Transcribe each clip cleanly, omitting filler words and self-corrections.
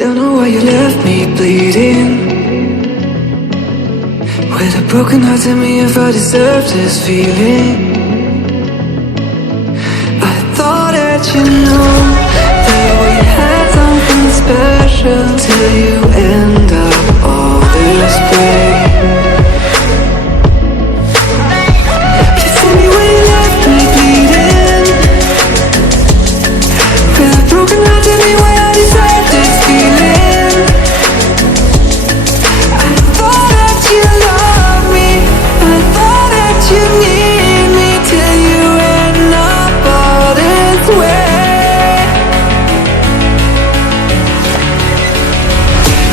Don't know why you left me bleeding. With a broken heart, tell me if I deserve this feeling. I thought that you know that we had something special till you end up all this way. Just tell me why you left me bleeding. With a broken heart, tell me why I deserve this feeling. I thought that you loved me, I thought that you need me till you end up all this way.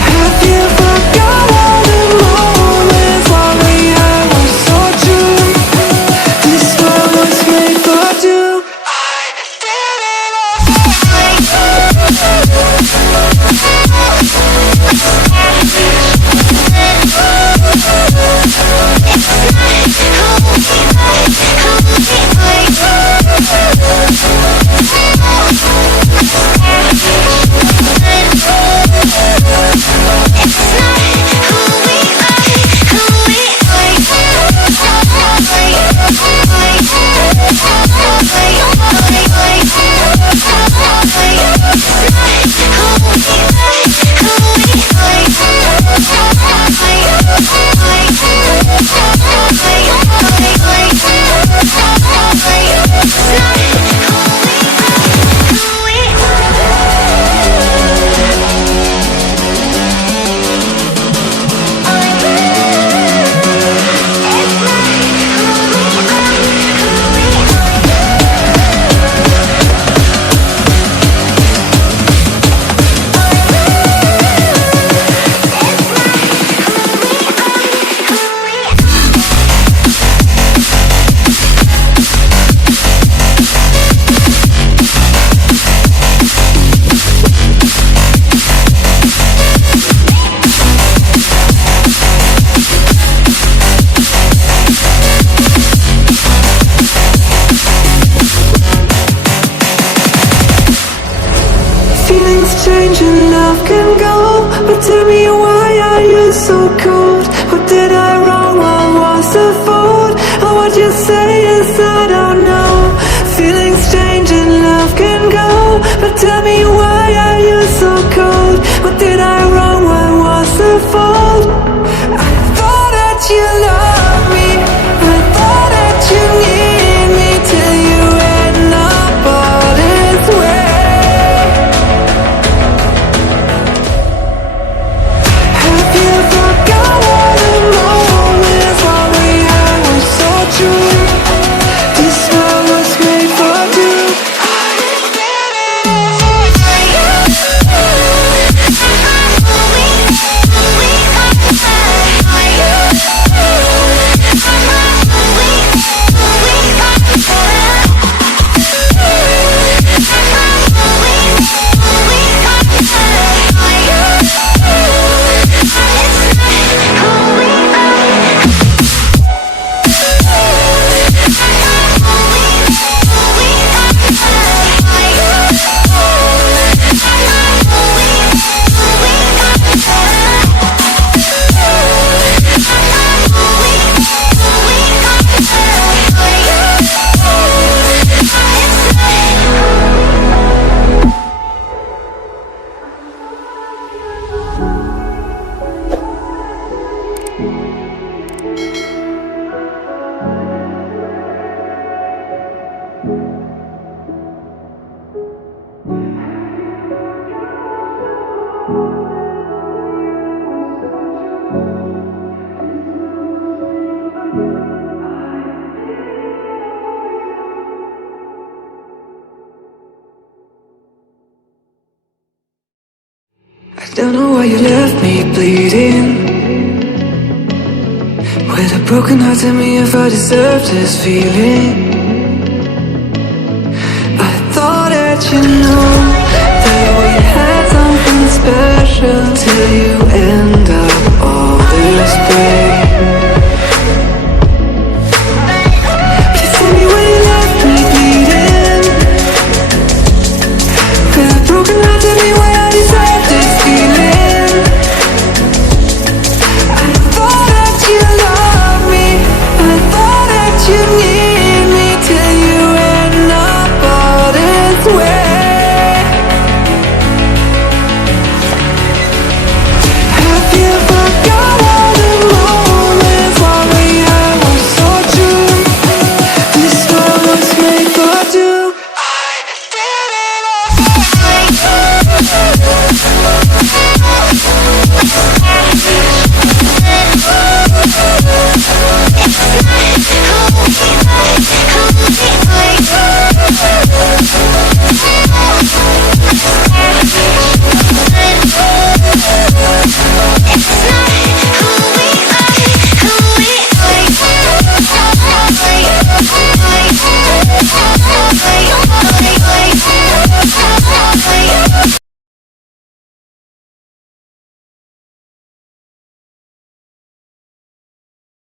Have you forgot all the moments while we had were so true? This world was made for two. I did it change and love can go, but tell me why are you so cold? What did I wrong? What was the fault? Or what you say is I don't know. Feelings change and love can go, but tell me why are you so cold? What did I wrong? What was the fault? I thought that you loved me, I thought that you need me till you end up all this way. Don't know why you left me bleeding. With a broken heart, tell me if I deserve this feeling. I thought that you know that we had something special till you end up all this way.